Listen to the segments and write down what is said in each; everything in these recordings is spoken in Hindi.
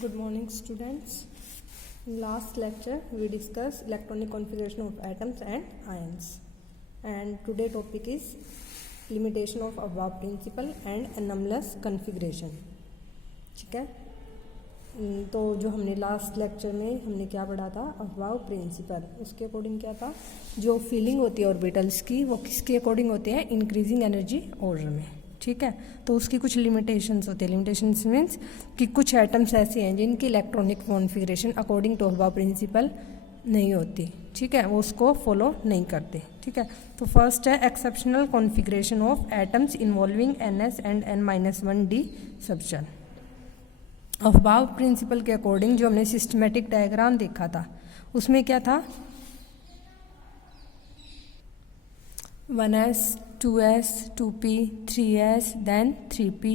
Good morning, students. In last lecture, we discussed electronic configuration of atoms and ions. And today topic is limitation of above principle and anomalous configuration. ठीक है, तो जो हमने लास्ट लेक्चर में हमने क्या पढ़ा था, अबाव प्रिंसिपल, उसके अकॉर्डिंग क्या था, जो फीलिंग होती है ऑर्बिटल्स की वो किसके अकॉर्डिंग होती है, इंक्रीजिंग एनर्जी ऑर्डर में. ठीक है, तो उसकी कुछ लिमिटेशंस होती है. लिमिटेशंस मीन्स कि कुछ एटम्स ऐसे हैं जिनकी electronic configuration according to Aufbau principle नहीं होती. ठीक है, वो उसको फॉलो नहीं करते. ठीक है, तो फर्स्ट है exceptional configuration of atoms involving NS and N-1D substance. Aufbau principle के अकॉर्डिंग जो हमने सिस्टमेटिक डायग्राम देखा था उसमें क्या था, 1s 2s 2p 3s then 3p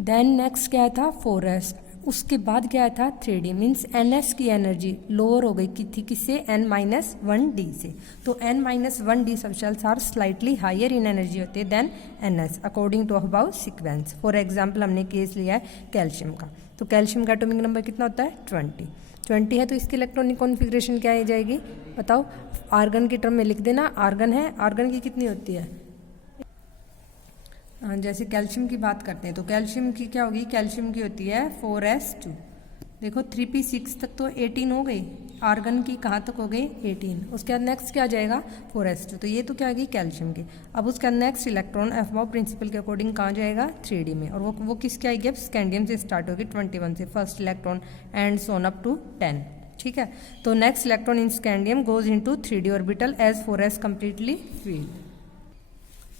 then next क्या था 4s, उसके बाद क्या था 3d. मीन्स ns की एनर्जी लोअर हो गई की थी किससे, n-1d से. तो n-1d substance are slightly higher in energy होते than ns according to Aufbau sequence. For example हमने केस लिया है कैल्शियम का, तो कैल्शियम का एटॉमिक नंबर कितना होता है 20 है. तो इसकी इलेक्ट्रॉनिक कॉन्फ़िगरेशन क्या आ जाएगी बताओ, आर्गन की टर्म में लिख देना. आर्गन है, आर्गन की कितनी होती है, जैसे कैल्शियम की बात करते हैं तो कैल्शियम की क्या होगी, कैल्शियम की होती है 4s2. देखो 3p6 तक तो 18 हो गई, आर्गन की कहाँ तक हो गई 18. उसके बाद नेक्स्ट क्या आ जाएगा 4s2. तो ये तो क्या आ गई कैल्शियम की. अब उसका नेक्स्ट इलेक्ट्रॉन अबाव प्रिंसिपल के अकॉर्डिंग कहाँ जाएगा 3d में, और वो किसके आएगी, अब स्कैंडियम से स्टार्ट होगी 21 से first electron and so on up to 10. ठीक है, तो next electron in scandium goes into 3d orbital as 4s completely filled.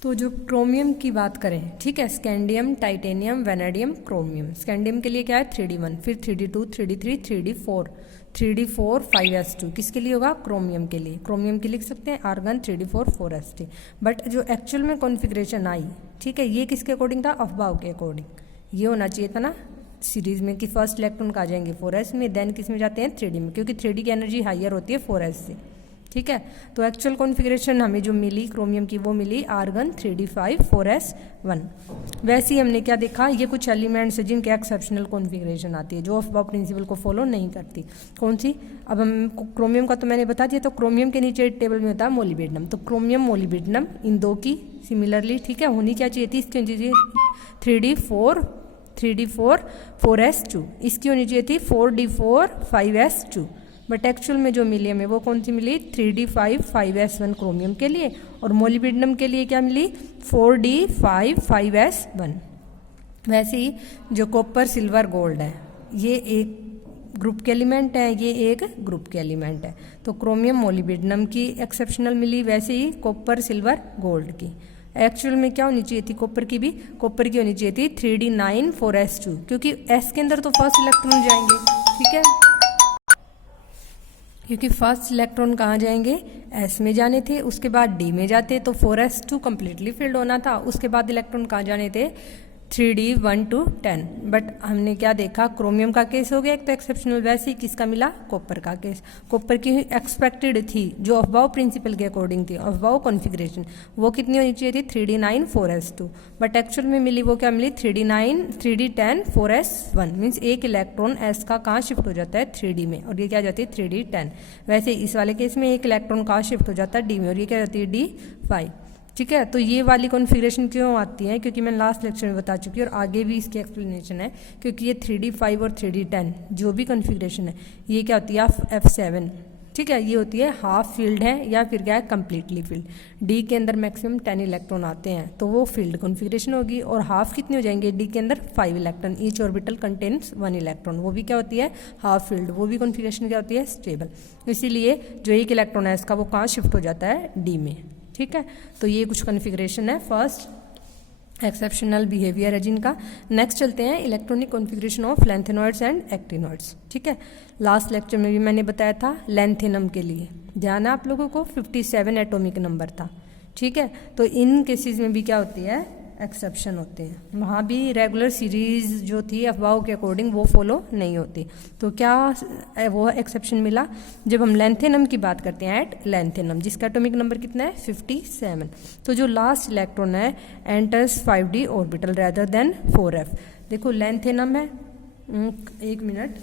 तो जो क्रोमियम की बात करें, ठीक है, scandium, titanium, vanadium, chromium. Scandium के लिए क्या है 3d1, फिर 3d2, 3d3, 3d4, 5s2. किसके लिए होगा, क्रोमियम के लिए. क्रोमियम के लिख सकते हैं आर्गन 3d4, 4s2. बट जो एक्चुअल में कॉन्फ़िगरेशन आई, ठीक है, ये किसके अकॉर्डिंग था, अफबाव के अकॉर्डिंग. ये होना चाहिए था ना सीरीज में कि फर्स्ट इलेक्ट्रॉन का आ जाएंगे 4s में, देन किस में जाते हैं 3d में, क्योंकि 3d की एनर्जी हायर होती है 4s से. ठीक है, तो एक्चुअल कॉन्फ़िगरेशन हमें जो मिली क्रोमियम की वो मिली आर्गन 3d5 4s1. वैसे ही हमने क्या देखा, ये कुछ एलिमेंट्स हैं जिनके एक्सेप्शनल कॉन्फ़िगरेशन आती है जो अफबाव प्रिंसिपल को फॉलो नहीं करती. कौन सी, अब हम क्रोमियम का तो मैंने बता दिया. तो क्रोमियम के नीचे टेबल में होता है मोलिब्डेनम, तो क्रोमियम मोलिब्डेनम इन दो की सिमिलरली, ठीक है, होनी क्या चाहिए थी, इसकी होनी चाहिए 3d4 4s2, इसकी होनी चाहिए थी 4d4 5s2. बट एक्चुअल में जो मिली हमें वो कौन सी मिली 3d5 5s1 क्रोमियम के लिए, और मोलिब्डेनम के लिए क्या मिली 4d5 5s1. वैसे ही जो कॉपर सिल्वर गोल्ड है ये एक ग्रुप के एलिमेंट है, ये एक ग्रुप के एलिमेंट है. तो क्रोमियम मोलिब्डेनम की एक्सेप्शनल मिली, वैसे ही कॉपर सिल्वर गोल्ड की. एक्चुअल में क्या होनी चाहिए थी, कॉपर की भी, कॉपर की होनी चाहिए थी 3d9 4s2, क्योंकि s के अंदर तो फर्स्ट इलेक्ट्रॉन जाएंगे. ठीक है, क्योंकि फर्स्ट इलेक्ट्रॉन कहाँ जाएंगे S में जाने थे, उसके बाद D में जाते, तो 4s2 कम्प्लीटली फिल्ड होना था. उसके बाद इलेक्ट्रॉन कहाँ जाने थे 3d1 to 10. बट हमने क्या देखा, क्रोमियम का केस हो गया एक तो एक्सेप्शनल, वैसे ही किसका मिला कॉपर का केस. कॉपर की एक्सपेक्टेड थी जो अफबाव प्रिंसिपल के अकॉर्डिंग थी, अफबाव कॉन्फ़िगरेशन वो कितनी होनी चाहिए थी 3d9 4s2. बट एक्चुअल में मिली वो क्या मिली 3d10 4s1. मीन्स एक इलेक्ट्रॉन S का कहाँ शिफ्ट हो जाता है 3d में, और ये क्या जाती है 3d10. वैसे इस वाले केस में एक इलेक्ट्रॉन कहाँ शिफ्ट हो जाता है D में, और ये क्या जाती है D5. ठीक है, तो ये वाली कॉन्फ़िगरेशन क्यों आती है, क्योंकि मैं लास्ट लेक्चर में बता चुकी हूँ और आगे भी इसकी एक्सप्लेनेशन है. क्योंकि ये 3d5 और 3d10 जो भी कॉन्फ़िगरेशन है ये क्या होती है F7. ठीक है, ये होती है हाफ फील्ड है या फिर क्या है कम्प्लीटली फील्ड. डी के अंदर मैक्सिमम 10 इलेक्ट्रॉन आते हैं तो वो फील्ड कॉन्फ़िगरेशन होगी, और हाफ कितनी हो जाएंगे डी के अंदर 5 electron, each orbital contains 1 electron, वो भी क्या होती है हाफ फील्ड, वो भी कॉन्फ़िगरेशन क्या होती है स्टेबल. इसीलिए जो एक इलेक्ट्रॉन है इसका वो कहाँ शिफ्ट हो जाता है डी में. ठीक है, तो ये कुछ कॉन्फ़िगरेशन है फर्स्ट एक्सेप्शनल बिहेवियर है जिनका. नेक्स्ट चलते हैं electronic configuration of lanthanoids and actinoids. ठीक है, लास्ट लेक्चर में भी मैंने बताया था लैंथेनम के लिए ध्यान है आप लोगों को 57 एटॉमिक नंबर था. ठीक है, तो इन केसेस में भी क्या होती है एक्सेप्शन होते हैं, वहाँ भी रेगुलर सीरीज जो थी अफबाव के अकॉर्डिंग वो फॉलो नहीं होती. तो क्या वो एक्सेप्शन मिला जब हम लैंथेनम की बात करते हैं, एट लैंथेनम जिसका एटॉमिक नंबर कितना है 57. तो जो लास्ट इलेक्ट्रॉन है enters 5d orbital rather than 4f. देखो लैंथेनम है, एक मिनट,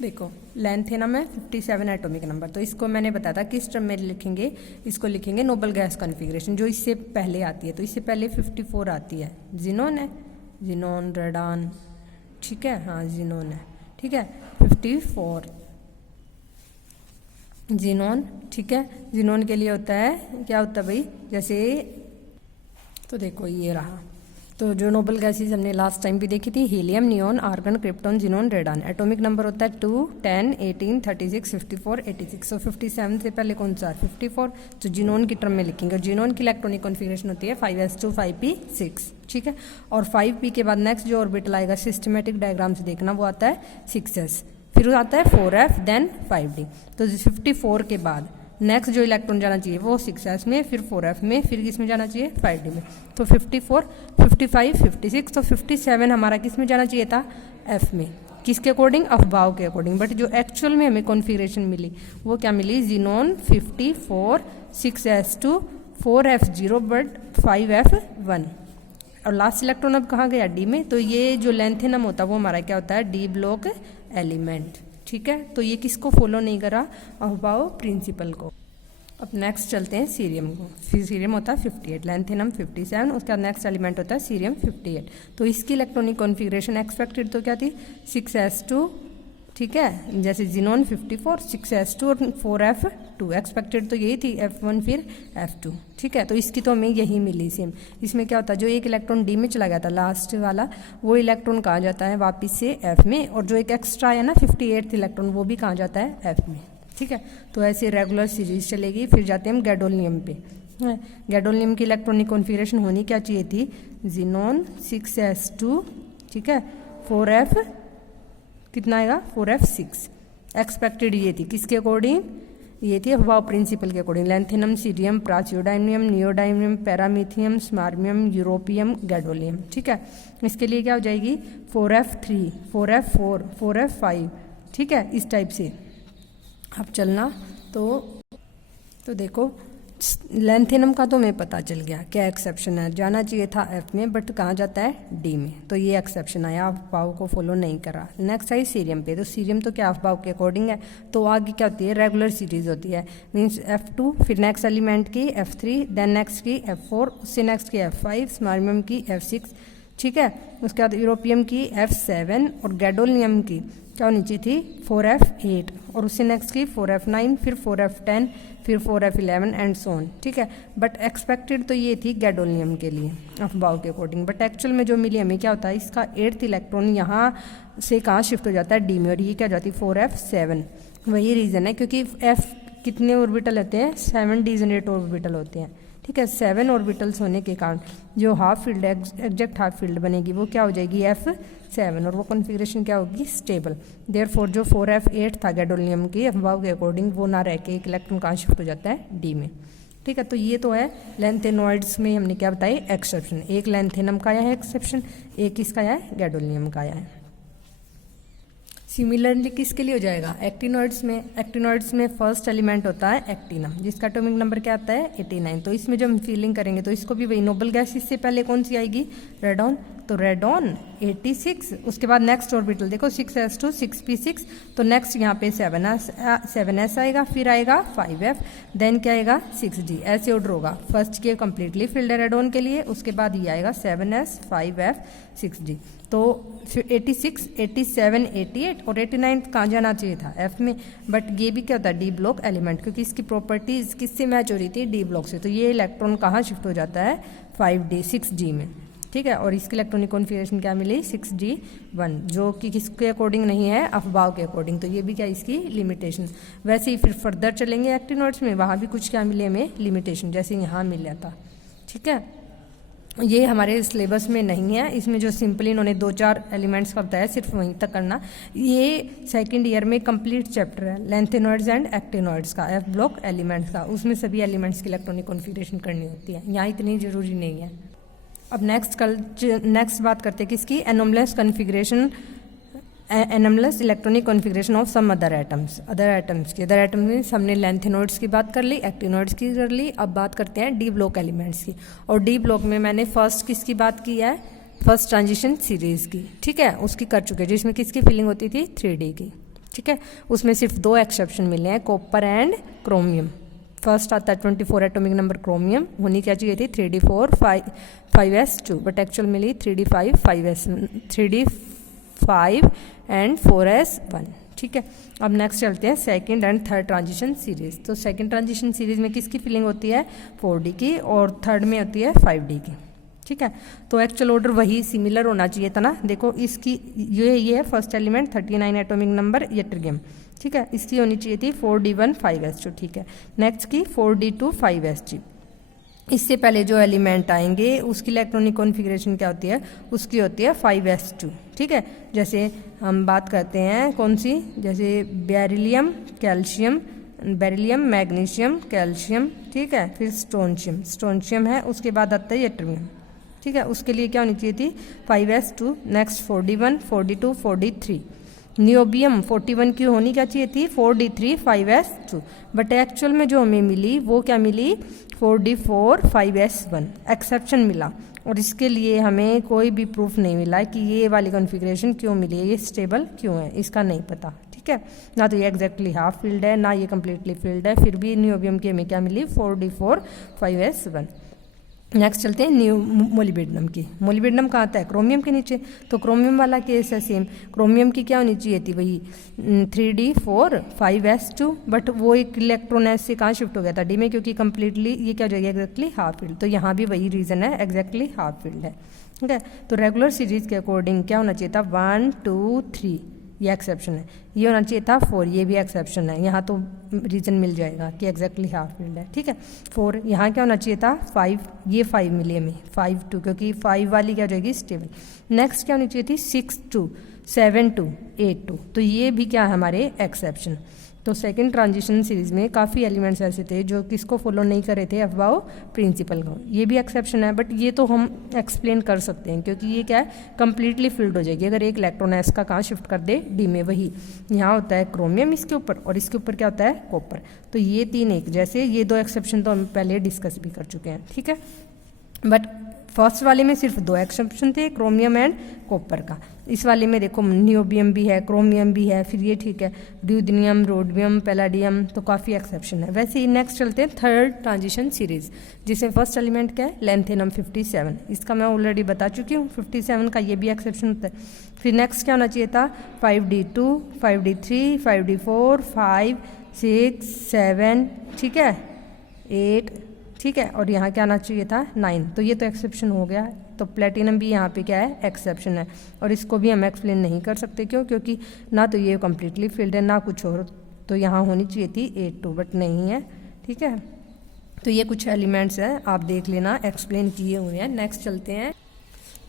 देखो लेंथ है ना मैं 57 एटॉमिक नंबर, तो इसको मैंने बताया था किस टर्म में लिखेंगे, इसको लिखेंगे नोबल गैस कॉन्फ़िगरेशन जो इससे पहले आती है। तो इससे पहले 54 आती है, जिनोन है, जिनोन रेडॉन, ठीक है, हाँ जिनोन है, ठीक है, 54 जिनोन, ठीक है। जिनोन के लिए होता है, क्या होता है भाई, जैसे तो देखो ये रहा, तो जो नोबल गैसेस हमने लास्ट टाइम भी देखी थी, helium, neon, argon, krypton, xenon, radon. Atomic number होता है 2, 10, 18, 36, 54, 86। सो 57 से पहले कौन सा 54, तो जिनोन की टर्म में लिखेंगे। और जिनोन की इलेक्ट्रॉनिक कॉन्फ़िगरेशन होती है 5s2 5p6, ठीक है। और 5p के बाद नेक्स्ट जो ऑर्बिटल आएगा सिस्टमेटिक डायग्राम से देखना, वो आता है 6s, फिर आता है 4f, देन 5d। तो 54 के बाद नेक्स्ट जो इलेक्ट्रॉन जाना चाहिए वो 6s में, फिर 4f में, फिर किस में जाना चाहिए 5d में। तो 54, 55, 56, तो 57 हमारा किस में जाना चाहिए था, f में। किसके अकॉर्डिंग, अफबाव के अकॉर्डिंग। बट जो एक्चुअल में हमें कॉन्फ़िगरेशन मिली वो क्या मिली, xenon 54, 6s2, 4f0 but 5f1। और लास्ट इलेक्ट्रॉन अब कहाँ गया, डी में। तो ये जो लेंथेनम होता है वो हमारा क्या होता है, डी ब्लॉक एलिमेंट, ठीक है। तो ये किसको फॉलो नहीं करा, अफबाव प्रिंसिपल को। अब नेक्स्ट चलते हैं सीरियम को। फिर सीरियम होता है 58, लेंथेनम 57, उसका नेक्स्ट एलिमेंट होता है सीरियम 58। तो इसकी इलेक्ट्रॉनिक कॉन्फ़िगरेशन एक्सपेक्टेड तो क्या थी, 6s2, ठीक है, जैसे जिनोन 54, 6s2 और 4f2। एक्सपेक्टेड तो यही थी, f1 फिर f2, ठीक है। तो इसकी तो हमें यही मिली सेम। इसमें क्या होता है, जो एक इलेक्ट्रॉन डी में चला गया था लास्ट वाला, वो इलेक्ट्रॉन कहाँ जाता है वापस से f में, और जो एक एक्स्ट्रा है ना 58th इलेक्ट्रॉन, वो भी कहाँ जाता है f में, ठीक है। तो ऐसे रेगुलर सीरीज चलेगी। फिर जाते हैं हम गैडोलियम पे। गैडोलियम की इलेक्ट्रॉनिक कॉन्फ़िगरेशन होनी क्या चाहिए थी, जिनोन 6s2, ठीक है, 4f कितना आएगा 4f6। एक्सपेक्टेड ये थी किसके अकॉर्डिंग, ये थी अफबाव प्रिंसिपल के according. Lanthanum, cerium, praseodymium, neodymium, promethium, samarium, europium, gadolinium, ठीक है। इसके लिए क्या हो जाएगी 4f3, 4f4, 4f5, ठीक है, इस टाइप से अब चलना। तो देखो लेंथेनम का तो हमें पता चल गया क्या एक्सेप्शन है, जाना चाहिए था एफ में बट कहाँ जाता है डी में, तो ये एक्सेप्शन आया, अफबाव को फॉलो नहीं करा। नेक्स्ट आई सीरियम पे। तो सीरियम तो क्या अफबाव के अकॉर्डिंग है, तो आगे क्या होती है, रेगुलर सीरीज होती है, मीन्स F2, फिर नेक्स्ट एलिमेंट की F3, देन नेक्स्ट की F4, उससे नेक्स्ट की F5, स्मार्मियम की F6, ठीक है। उसके बाद यूरोपियम की F7 और गैडोलियम की क्या होनी चाहिए थी 4f8, और उससे नेक्स्ट की 4f9, फिर 4f10, फिर 4f11 एंड सो ऑन, ठीक है। बट एक्सपेक्टेड तो ये थी गैडोलियम के लिए अफबाव के अकॉर्डिंग, बट एक्चुअल में जो मिली हमें क्या होता है, इसका 8th इलेक्ट्रॉन यहाँ से कहाँ शिफ्ट हो जाता है डी में, और ये क्या जाती है 4f7। वही रीज़न है क्योंकि f कितने ऑर्बिटल होते हैं, 7 डिजनरेट ऑर्बिटल होते हैं, ठीक है। 7 ऑर्बिटल्स होने के कारण जो half field exact half field बनेगी वो क्या हो जाएगी F7, और वो कॉन्फ़िगरेशन क्या होगी स्टेबल। देयरफॉर जो 4f8 था गैडोलियम की अफबाव के अकॉर्डिंग वो ना रह के एक इलेक्ट्रॉन कहाँ शिफ्ट हो जाता है डी में, ठीक है। तो ये तो है लेंथेनॉइड्स में हमने क्या बताई एक्सेप्शन, एक लेंथेनम का आया है एक्सेप्शन, एक किसका आया है गैडोलियम का आया है। सिमिलरली किसके लिए हो जाएगा एक्टिनॉइड्स में। एक्टिनॉइड्स में फर्स्ट एलिमेंट होता है एक्टिनम, जिसका एटॉमिक नंबर क्या आता है 89। तो इसमें जो हम फीलिंग करेंगे तो इसको भी वही नोबल गैस से पहले कौन सी आएगी रेडॉन, तो रेडॉन 86, उसके बाद नेक्स्ट ऑर्बिटल देखो 6s2 6p6, तो नेक्स्ट यहाँ पे 7s आएगा, फिर आएगा 5f, देन क्या आएगा 6d, ऐसे ऑर्डर होगा। फर्स्ट के कंप्लीटली फिल्ड है रेडॉन के लिए, उसके बाद ये आएगा 7s 5f 6d। तो 86, 87, 88 और 89 कहाँ जाना चाहिए था एफ में, बट ये भी क्या होता है डी ब्लॉक एलिमेंट, क्योंकि इसकी प्रॉपर्टीज किससे मैच हो रही थी डी ब्लॉक से, तो ये इलेक्ट्रॉन कहाँ शिफ्ट हो जाता है 5d 6d में, ठीक है। और इसकी इलेक्ट्रॉनिक कॉन्फ़िगरेशन क्या मिली 6d1, जो कि किसके अकॉर्डिंग नहीं है अफबाव के अकॉर्डिंग, तो ये भी क्या इसकी लिमिटेशन। वैसे ही फिर फर्दर चलेंगे एक्टिनॉइड्स में, वहाँ भी कुछ क्या मिले हमें लिमिटेशन, जैसे यहाँ मिला था, ठीक है। ये हमारे सिलेबस में नहीं है, इसमें जो सिंपली इन्होंने 2-4 एलिमेंट्स का बताया सिर्फ वहीं तक करना। ये सेकंड ईयर में कंप्लीट चैप्टर है लेंथेनॉइड्स एंड एक्टिनॉइड्स का, एफ ब्लॉक एलिमेंट्स का, उसमें सभी एलिमेंट्स की इलेक्ट्रॉनिक कॉन्फ़िगरेशन करनी होती है, यहाँ इतनी जरूरी नहीं है। अब नेक्स्ट बात करते हैं किसकी, anomalous configuration, anomalous electronic configuration of some other atoms, other atoms में हमने लेंथेनॉइड्स की बात कर ली, एक्टिनॉइड्स की कर ली। अब बात करते हैं डी ब्लॉक एलिमेंट्स की, और डी ब्लॉक में मैंने फर्स्ट किसकी बात की है, फर्स्ट ट्रांजिशन सीरीज की, ठीक है, उसकी कर चुके हैं, जिसमें किसकी फीलिंग होती थी 3D की, ठीक है। उसमें सिर्फ 2 एक्सेप्शन मिले हैं, कॉपर एंड क्रोमियम। फर्स्ट आता है 24 एटॉमिक नंबर क्रोमियम, होनी क्या चाहिए थी 3d4 5s2, but actual milli 3d5 and 4s1। ठीक है। अब नेक्स्ट चलते हैं second and third transition series. तो सेकंड ट्रांजिशन सीरीज में किसकी फिलिंग होती है 4d की, और थर्ड में होती है 5d की। ठीक है। तो एक्चुअल ऑर्डर वही सिमिलर होना चाहिए था ना। देखो इसकी ये है first element 39 atomic number yttrium. ठीक है। इसकी होनी चाहिए थी 4d1 5s2। ठीक है। नेक्स्ट की 4d2 5s3। इससे पहले जो एलिमेंट आएंगे उसकी इलेक्ट्रॉनिक कॉन्फ़िगरेशन क्या होती है, उसकी होती है 5s2। ठीक है। जैसे हम बात करते हैं कौन सी, जैसे beryllium calcium, beryllium magnesium calcium. ठीक है। फिर स्ट्रोंशियम है, उसके बाद आता है यट्रियम। ठीक है। उसके लिए क्या होनी चाहिए थी 5s2। Next 4d1 4d2 4d3। Niobium 41 की होनी क्या चाहिए थी 4d3 5s2, बट एक्चुअल में जो हमें मिली वो क्या मिली 4d4 5s1 एक्सेप्शन मिला। और इसके लिए हमें कोई भी प्रूफ नहीं मिला कि ये वाली कॉन्फ़िगरेशन क्यों मिली है, ये स्टेबल क्यों है, इसका नहीं पता। ठीक है। ना तो ये एग्जैक्टली हाफ फील्ड है, ना ये कम्प्लीटली फील्ड है, फिर भी नियोबियम की हमें क्या मिली 4d4 5s1। नेक्स्ट चलते हैं मोलिब्डेनम की। मोलिब्डेनम कहाँ आता है क्रोमियम के नीचे, तो क्रोमियम वाला केस है सेम। क्रोमियम की क्या होनी चाहिए थी वही 3d4 5s2, बट वो एक इलेक्ट्रॉन एस से कहाँ शिफ्ट हो गया था डी में, क्योंकि कंप्लीटली ये क्या हो जाएगा एग्जैक्टली हाफ फील्ड। तो यहाँ भी वही रीज़न है, एग्जैक्टली हाफ फील्ड है। ठीक है। तो रेगुलर सीरीज के अकॉर्डिंग क्या होना चाहिए था 1 2 3, ये एक्सेप्शन है। ये होना चाहिए था 4, ये भी एक्सेप्शन है। यहाँ तो रीजन मिल जाएगा कि एग्जैक्टली हाफ फील्ड है। ठीक है। 4, यहाँ क्या होना चाहिए था 5, ये 5 मिली हमें 5 2, क्योंकि 5 वाली क्या हो जाएगी स्टेबल। नेक्स्ट क्या होनी चाहिए थी 6 2 7 2 8 2, तो ये भी क्या है हमारे एक्सेप्शन। तो सेकंड ट्रांजिशन सीरीज में काफ़ी एलिमेंट्स ऐसे थे जो किसको फॉलो नहीं करे थे अफवाह प्रिंसिपल को, ये भी एक्सेप्शन है। बट ये तो हम एक्सप्लेन कर सकते हैं क्योंकि ये क्या है कंप्लीटली फिल्ड हो जाएगी अगर एक इलेक्ट्रॉन एस का कहाँ शिफ्ट कर दे डी में। वही यहाँ होता है क्रोमियम इसके ऊपर, और इसके ऊपर क्या होता है कॉपर। तो ये 3 एक जैसे, ये 2 एक्सेप्शन तो हम पहले डिस्कस भी कर चुके हैं। ठीक है। बट फर्स्ट वाले में सिर्फ 2 एक्सेप्शन थे, क्रोमियम एंड कॉपर का। इस वाले में देखो नियोबियम भी है, क्रोमियम भी है, फिर ये ठीक है ड्यूडिनियम रोडियम पैलाडियम, तो काफ़ी एक्सेप्शन है। वैसे ही नेक्स्ट चलते हैं थर्ड ट्रांजिशन सीरीज, जिसमें फर्स्ट एलिमेंट क्या है लेंथेनम 57। इसका मैं ऑलरेडी बता चुकी हूँ 57 का ये भी एक्सेप्शन होता है। फिर नेक्स्ट क्या होना चाहिए था 5d2 5d3 5d4 5 6 7, ठीक है 8, ठीक है। और यहाँ क्या आना चाहिए था 9, तो ये तो एक्सेप्शन हो गया। तो प्लेटिनम भी यहाँ पे क्या है एक्सेप्शन है, और इसको भी हम एक्सप्लेन नहीं कर सकते क्यों, क्योंकि ना तो ये कम्प्लीटली फील्ड है ना कुछ और। तो यहाँ होनी चाहिए थी 8 2, बट नहीं है। ठीक है। तो ये कुछ एलिमेंट्स हैं, आप देख लेना एक्सप्लेन किए हुए हैं। नेक्स्ट चलते हैं,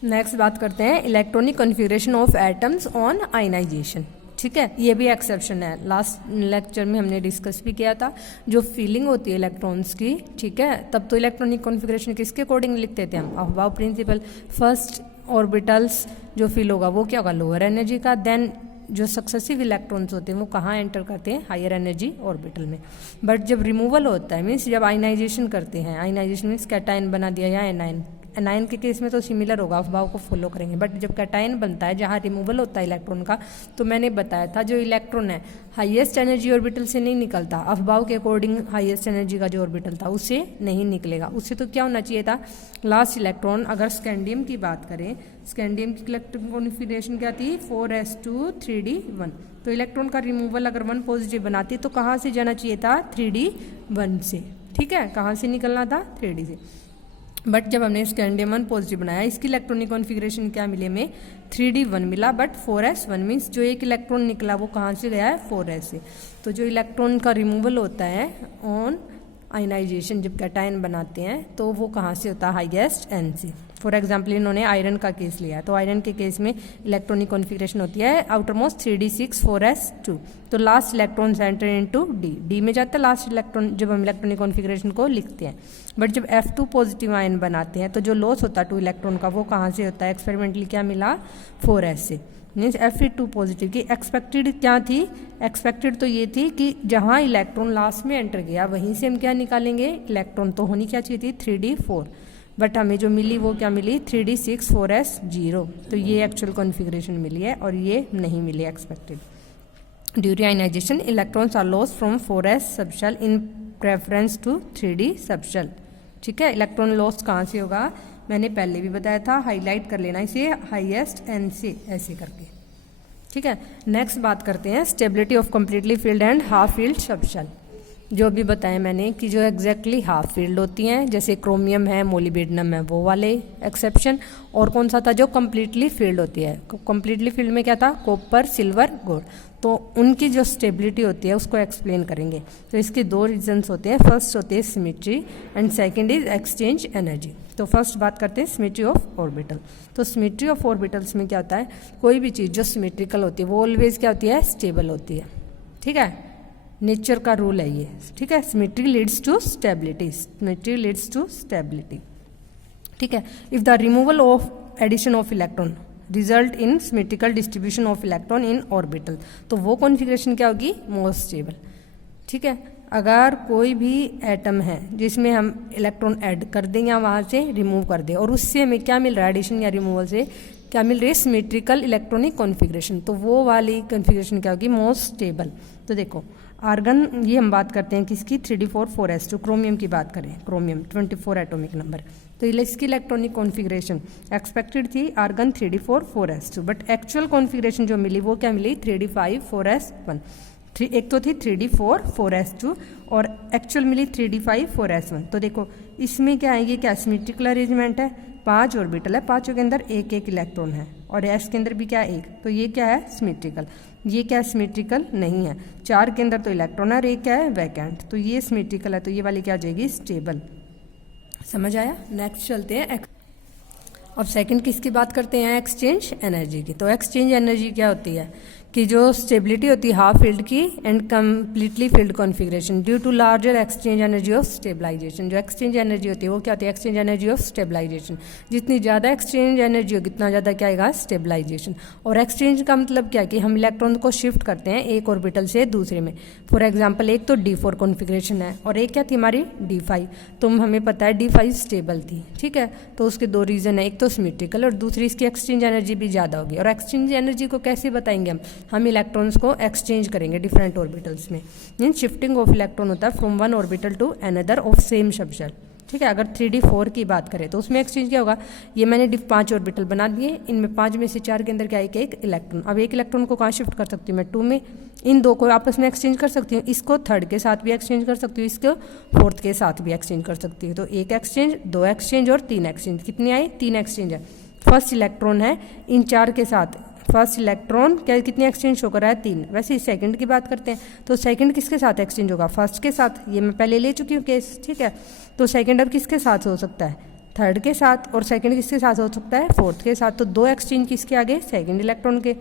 नेक्स्ट बात करते हैं electronic configuration of atoms on ionisation. ठीक है। ये भी एक्सेप्शन है, लास्ट लेक्चर में हमने डिस्कस भी किया था। जो फीलिंग होती है इलेक्ट्रॉन्स की, ठीक है, तब तो इलेक्ट्रॉनिक कॉन्फ़िगरेशन किसके अकॉर्डिंग लिखते थे हम अफबाउ प्रिंसिपल। फर्स्ट ऑर्बिटल्स जो फील होगा वो क्या होगा लोअर एनर्जी का, देन जो सक्सेसिव इलेक्ट्रॉन्स होते हैं वो कहाँ एंटर करते हैं हायर एनर्जी ऑर्बिटल में। बट जब रिमूवल होता है मीन्स जब आयनाइजेशन करते हैं, आयनाइजेशन मीन्स कैटायन बना दिया या एनायन, एनायन के केस में तो सिमिलर होगा, अफवाह को फॉलो करेंगे। बट जब कैटायन बनता है जहाँ रिमूवल होता है इलेक्ट्रॉन का, तो मैंने बताया था जो इलेक्ट्रॉन है हाईएस्ट एनर्जी ऑर्बिटल से नहीं निकलता, अफवाह के अकॉर्डिंग हाईएस्ट एनर्जी का जो ऑर्बिटल था उससे नहीं निकलेगा। उससे तो क्या होना चाहिए था लास्ट इलेक्ट्रॉन। अगर स्कैंडियम की बात करें, स्कैंडियम की इलेक्ट्रॉन कॉन्फ़िगरेशन क्या थी 4s2 3d1। तो इलेक्ट्रॉन का रिमूवल अगर 1 पॉजिटिव बनाती तो कहाँ से जाना चाहिए था 3d1 से। ठीक है। कहाँ से निकलना था 3d से। बट जब हमने स्कैंडियम 1 पॉजिटिव बनाया, इसकी इलेक्ट्रॉनिक कॉन्फ़िगरेशन क्या मिली हमें 3d1 मिला, बट 4s1 मीन्स जो एक इलेक्ट्रॉन निकला वो कहाँ से गया है 4s से। तो जो इलेक्ट्रॉन का रिमूवल होता है ऑन आयनाइजेशन जब कैटायन बनाते हैं तो वो कहाँ से होता है हाईएस्ट एन से। फॉर एग्जाम्पल इन्होंने आयरन का केस लिया है, तो आयरन के केस में इलेक्ट्रॉनिक कॉन्फ़िगरेशन होती है आउटर मोस्ट 3d6 4s2। तो last electron enter into D में जाता है लास्ट इलेक्ट्रॉन जब हम इलेक्ट्रॉनिक कॉन्फ़िगरेशन को लिखते हैं। बट जब F2 पॉजिटिव आयन बनाते हैं तो जो लॉस होता है 2 इलेक्ट्रॉन का वो कहाँ से होता है एक्सपेरिमेंटली क्या मिला 4s से। मीन्स Fe2 पॉजिटिव की एक्सपेक्टेड क्या थी, एक्सपेक्टेड तो ये थी कि जहाँ इलेक्ट्रॉन लास्ट में एंटर गया वहीं से हम क्या निकालेंगे इलेक्ट्रॉन, तो होनी क्या चाहिए थी 3d4, बट हमें जो मिली वो क्या मिली 3d6 4s0। तो ये एक्चुअल कॉन्फ़िगरेशन मिली है और ये नहीं मिली expected. During ionization electrons are lost from 4s subshell in preference to 3d subshell. ठीक है, इलेक्ट्रॉन लॉस्ट कहाँ से होगा, मैंने पहले भी बताया था, हाईलाइट कर लेना इसे हाईएस्ट एन से ऐसे करके। ठीक है, नेक्स्ट बात करते हैं stability of completely field and half field subshell. जो भी बताया मैंने कि जो एग्जैक्टली हाफ फील्ड होती हैं, जैसे क्रोमियम है, मोलिब्डेनम है, वो वाले एक्सेप्शन, और कौन सा था जो कंप्लीटली फील्ड होती है। कंप्लीटली फील्ड में क्या था, कॉपर, सिल्वर, गोल्ड। तो उनकी जो स्टेबिलिटी होती है उसको एक्सप्लेन करेंगे। तो इसके दो रीजंस होते हैं, फर्स्ट होते हैं symmetry and second is exchange energy. तो फर्स्ट बात करते हैं सिमेट्री ऑफ ऑर्बिटल। तो सिमेट्री ऑफ ऑर्बिटल्स में क्या होता है, कोई भी चीज़ जो सिमेट्रिकल होती है वो ऑलवेज क्या होती है, स्टेबल होती है। ठीक है, नेचर का रूल है ये। ठीक है, symmetry leads to stability, symmetry leads to stability. ठीक है, if the removal of addition of electron result in symmetrical distribution of electron in orbital, तो वो कॉन्फ़िगरेशन क्या होगी, मोस्ट स्टेबल। ठीक है, अगर कोई भी एटम है जिसमें हम इलेक्ट्रॉन ऐड कर दें या वहाँ से रिमूव कर दें और उससे हमें क्या मिल रहा है, एडिशन या रिमूवल से क्या मिल रही है, सिमेट्रिकल इलेक्ट्रॉनिक कॉन्फ़िगरेशन, तो वो वाली कॉन्फ़िगरेशन क्या होगी, मोस्ट स्टेबल। तो देखो आर्गन, ये हम बात करते हैं किसकी, 3d4 4s2, क्रोमियम की बात करें, क्रोमियम 24 एटॉमिक नंबर। तो इसकी इलेक्ट्रॉनिक कॉन्फ़िगरेशन एक्सपेक्टेड थी argon 3d4 4s2, but actual configuration जो मिली वो क्या मिली, 3d5 4s1। एक तो थी 3d4 4s2 और एक्चुअल मिली 3d5 4s1। तो देखो इसमें क्या है, ये क्या सिमेट्रिकल अरेंजमेंट है, 5 ऑर्बिटल है, पांचों के अंदर एक एक इलेक्ट्रॉन है और s के अंदर भी क्या है, एक। तो ये क्या है, सिमेट्रिकल। ये क्या सिमेट्रिकल नहीं है, 4 के अंदर तो इलेक्ट्रॉन है और एक क्या है, वैकेंट। तो ये सिमेट्रिकल है, तो ये वाली क्या आ जाएगी, स्टेबल। समझ आया। नेक्स्ट चलते हैं। अब सेकंड किसकी बात करते हैं, एक्सचेंज एनर्जी की। तो एक्सचेंज एनर्जी क्या होती है कि जो स्टेबिलिटी होती है हाफ फील्ड की and completely filled configuration due to larger exchange energy of stabilization. जो एक्सचेंज एनर्जी होती है वो क्या होती है, एक्सचेंज एनर्जी ऑफ स्टेबलाइजेशन। जितनी ज़्यादा एक्सचेंज एनर्जी होगी उतना ज़्यादा क्या आएगा, स्टेबलाइजेशन। और एक्सचेंज का मतलब क्या कि हम इलेक्ट्रॉन को शिफ्ट करते हैं एक ऑर्बिटल से दूसरे में। फॉर एग्जाम्पल एक तो D4 कॉन्फ़िगरेशन है और एक क्या थी हमारी D5। तो हमें पता है D5 स्टेबल थी। ठीक है, तो उसके दो रीज़न है, एक तो सिमेट्रिकल और दूसरी इसकी एक्सचेंज एनर्जी भी ज़्यादा होगी। और एक्सचेंज एनर्जी को कैसे बताएंगे हम इलेक्ट्रॉन्स को एक्सचेंज करेंगे डिफरेंट ऑर्बिटल्स में। मीन शिफ्टिंग ऑफ इलेक्ट्रॉन होता है from one orbital to another of same subshell. ठीक है, अगर 3d4 की बात करें तो उसमें एक्सचेंज क्या होगा, ये मैंने 5 ऑर्बिटल बना दिए, इनमें 5 में से 4 के अंदर क्या एक एक इलेक्ट्रॉन। अब एक इलेक्ट्रॉन को कहाँ शिफ्ट कर सकती हूँ मैं, 2 में। इन दो को आपस में एक्सचेंज कर सकती हूँ, इसको थर्ड के साथ भी एक्सचेंज कर सकती हूँ, इसको फोर्थ के साथ भी एक्सचेंज कर सकती हूँ। तो एक एक्सचेंज, 2 एक्सचेंज और 3 एक्सचेंज। कितनी आई, 3 एक्सचेंज है। फर्स्ट इलेक्ट्रॉन है इन 4 के साथ, फर्स्ट इलेक्ट्रॉन क्या कितने एक्सचेंज शो कर रहा है, 3। वैसे सेकंड की बात करते हैं तो सेकंड किसके साथ एक्सचेंज होगा, फर्स्ट के साथ। ये मैं पहले ले चुकी हूँ केस। ठीक है, तो सेकंड अब किसके साथ हो सकता है, थर्ड के साथ। और सेकंड किसके साथ हो सकता है, फोर्थ के साथ। तो 2 एक्सचेंज किसके आगे, सेकंड इलेक्ट्रॉन के।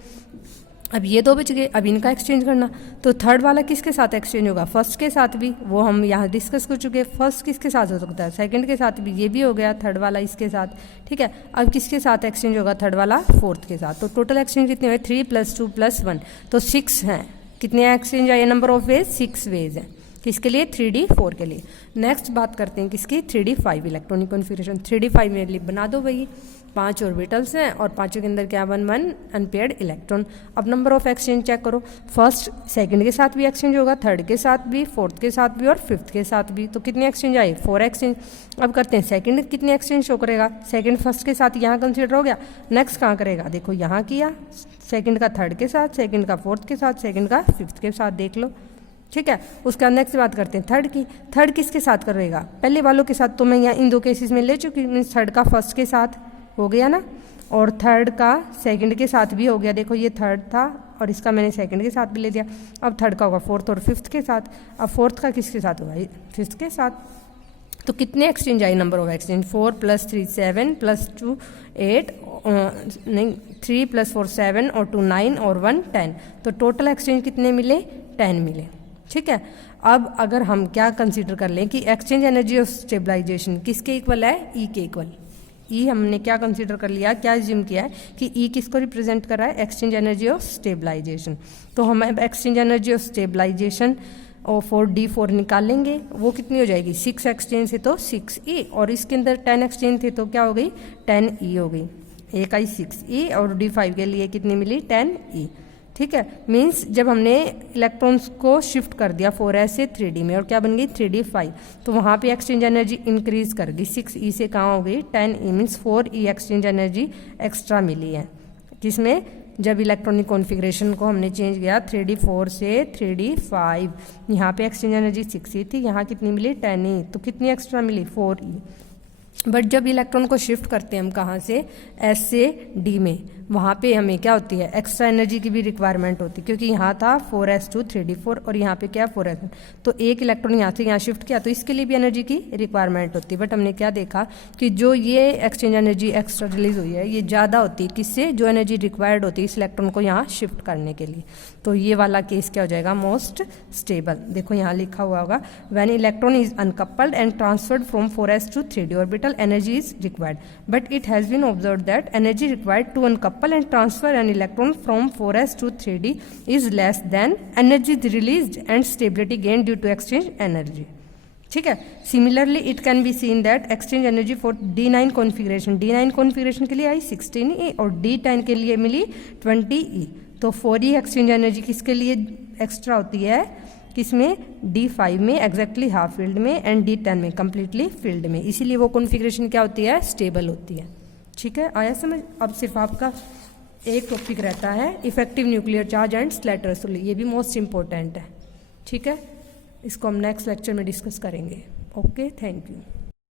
अब ये 2 बच गए, अब इनका एक्सचेंज करना। तो थर्ड वाला किसके साथ एक्सचेंज होगा, फर्स्ट के साथ भी, वो हम यहाँ डिस्कस कर चुके। फर्स्ट किसके साथ हो सकता है, सेकंड के साथ भी, ये भी हो गया। थर्ड वाला इसके साथ। ठीक है, अब किसके साथ एक्सचेंज होगा, थर्ड वाला फोर्थ के साथ। तो टोटल एक्सचेंज कितने हुए, 3 + 2 + 1, तो 6 हैं। कितने एक्सचेंज आए, नंबर ऑफ वेज 6 वेज है। किसके लिए, 3d4 के लिए। नेक्स्ट बात करते हैं किसकी, 3d5 इलेक्ट्रॉनिक कॉन्फ़िगरेशन। 3d5 मेरे लिए बना दो भाई, 5 ऑर्बिटल्स हैं और पांचों के अंदर क्या 1 अनपेयर्ड इलेक्ट्रॉन। अब नंबर ऑफ एक्सचेंज चेक करो, फर्स्ट सेकंड के साथ भी एक्सचेंज होगा, थर्ड के साथ भी, फोर्थ के साथ भी और फिफ्थ के साथ भी। तो कितने एक्सचेंज आए, 4 एक्सचेंज। अब करते हैं सेकंड कितने एक्सचेंज शो करेगा, सेकंड फर्स्ट के साथ यहाँ कंसिडर हो गया। नेक्स्ट कहाँ करेगा, देखो यहाँ किया, सेकंड का थर्ड के साथ, सेकंड का फोर्थ के साथ, सेकंड का फिफ्थ के साथ, देख लो। ठीक है, उसका नेक्स्ट बात करते हैं थर्ड की। थर्ड किसके साथ करेगा, पहले वालों के साथ। तो मैं यहाँ इन 2 केसेस में ले चुकी हूँ। थर्ड का फर्स्ट के साथ हो गया ना, और थर्ड का सेकंड के साथ भी हो गया। देखो ये थर्ड था और इसका मैंने सेकंड के साथ भी ले दिया। अब थर्ड का होगा फोर्थ और फिफ्थ के साथ। अब फोर्थ का किसके साथ होगा, फिफ्थ के साथ। तो कितने एक्सचेंज आए, नंबर ऑफ एक्सचेंज 4 + 3 7 + 2 8 नहीं 3 + 4 7 और 2 9 और 1 10। तो टोटल एक्सचेंज कितने मिले, 10 मिले। ठीक है, अब अगर हम क्या कंसीडर कर लें कि एक्सचेंज एनर्जी ऑफ स्टेबलाइजेशन किसके इक्वल है, ई के इक्वल। ई हमने क्या कंसीडर कर लिया, क्या एज्यूम किया है कि ई किसको रिप्रेजेंट कर रहा है, एक्सचेंज एनर्जी ऑफ स्टेबलाइजेशन। तो हम एक्सचेंज एनर्जी ऑफ स्टेबलाइजेशन और 4d4 निकालेंगे, वो कितनी हो जाएगी, 6 एक्सचेंज थे तो 6e, और इसके अंदर 10 एक्सचेंज थे तो क्या हो गई, 10e हो गई। एक आई 6e और d5 के लिए कितनी मिली, 10e। ठीक है, मीन्स जब हमने इलेक्ट्रॉन्स को शिफ्ट कर दिया 4s से 3d में और क्या बन गई 3d 5, तो वहाँ पे एक्सचेंज एनर्जी इंक्रीज कर गई 6e से कहाँ हो गई 10e, means 4e exchange energy extra मिली है। किसमें, जब इलेक्ट्रॉनिक कॉन्फ़िगरेशन को हमने चेंज किया 3d 4 से 3d 5, यहाँ पे एक्सचेंज एनर्जी 6e थी, यहाँ कितनी मिली 10e, तो कितनी एक्स्ट्रा मिली 4e। बट जब इलेक्ट्रॉन को शिफ्ट करते हैं हम कहाँ से, S से D में, वहाँ पे हमें क्या होती है एक्स्ट्रा एनर्जी की भी रिक्वायरमेंट होती है, क्योंकि यहाँ था 4s2 3d4 और यहाँ पे क्या 4s1, तो एक इलेक्ट्रॉन यहाँ से यहाँ शिफ्ट किया तो इसके लिए भी एनर्जी की रिक्वायरमेंट होती है। बट हमने क्या देखा कि जो ये एक्सचेंज एनर्जी एक्स्ट्रा रिलीज हुई है ये ज़्यादा होती है किससे, जो एनर्जी रिक्वायर्ड होती है इस इलेक्ट्रॉन को यहाँ शिफ्ट करने के लिए। तो ये वाला केस क्या हो जाएगा, मोस्ट स्टेबल। देखो यहाँ लिखा हुआ होगा when electron is uncoupled and transferred from 4s to 3d orbital energy is required, but it has been observed that energy required to uncouple and transfer an electron from 4s to 3d is less than energy released and stability gain due to exchange energy. ठीक है, similarly it can be seen that exchange energy for D9 configuration, D9 configuration के लिए आई 16e और D10 के लिए मिली 20e, तो 4e एक्सचेंज एनर्जी किसके लिए एक्स्ट्रा होती है, किसमें D5 में एग्जैक्टली हाफ फील्ड में एंड D10 में कम्प्लीटली फील्ड में, इसीलिए वो कॉन्फ़िगरेशन क्या होती है, स्टेबल होती है। ठीक है, आया समझ। अब सिर्फ आपका एक टॉपिक रहता है effective nuclear charge and Slater, ये भी मोस्ट इंपॉर्टेंट है। ठीक है, इसको हम नेक्स्ट लेक्चर में डिस्कस करेंगे। Okay, thank you.